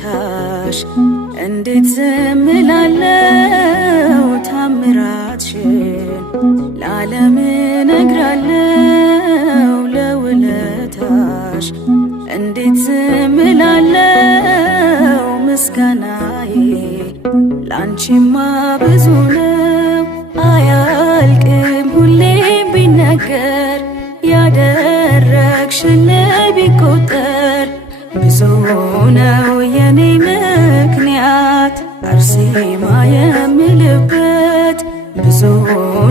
ታሽ እንዴት ዝም እላለሁ ታምራትሽን ለዓለም እነግራለሁ ለውለታሽ እንዴት ዝም እላለሁ ምስጋናዬ ላንቺማ ብዙ ነው አያልቅም ሁሌም ቢነገር ያደረግሽልኝ ቢቆጠር ብዙ ነው የኔ ምክንያት አርሴማ የምልበት ብዙ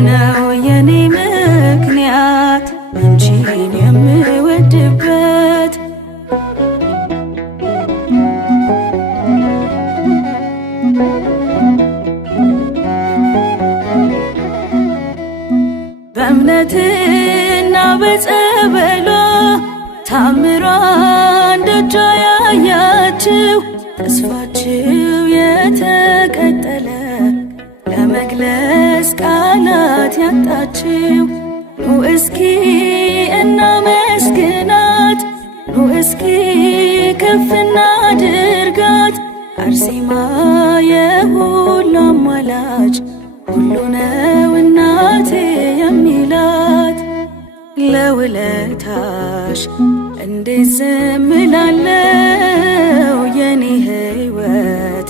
ነው የኔ ምክንያት አንቺን የምወድበት በእምነትና በጸበሏ ታምሯን ደጇ ያያችው ተስፋችው የተቀጠለ ለመግለጽ ቃላት ያጣችው ኑ እስኪ እናመስግናት ኑ እስኪ ከፍ እናድርጋት አርሴማ የሁሉ አማላጅ ሁሉ ነው እናቴ የሚላት ለውለታሽ እንዴት ዝም እላለሁ የኔ ሕይወት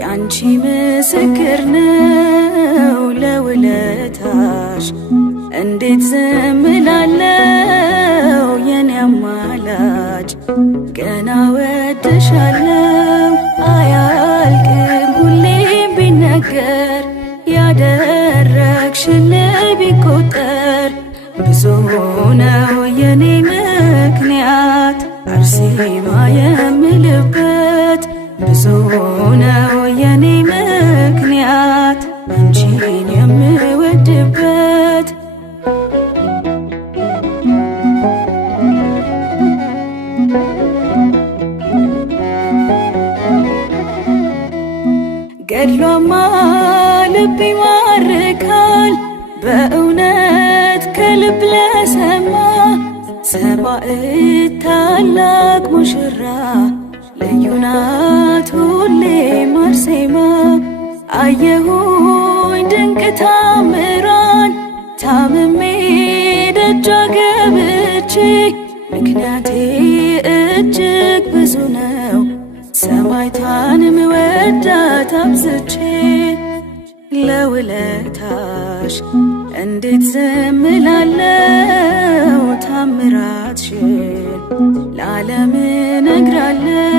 ያንቺ ምስክር ነው ለውለታሽ እንዴት ዝም እላለሁ የኔ አማላጅ ገና ወድሻለሁ አያልቅም ሁሌም ቢነገር ያደረግሽልኝ ቢቆጠር ብዙ ነው የኔ ምክንያት አርሴማ የምልበት ብዙ ነው የኔ ምክንያት አንቺን የምወድበት ገድሏማ ልብ ይማርካል በእውነት ከልብ ለሰማ ሰማዕት ታላቅ ሙሽራ ልዩ ናት ሁሌም አርሴማ አየሁኝ ድንቅ ታምሯን ታምሜ ደጇ ገብቼ ምክንያቴ እጅግ ብዙ ነው ሰማዕቷን ምወዳት አብዝቼ ለውለታሽ እንዴት ዝም እላለሁ ታምራትሽን ለዓለም እነግራለሁ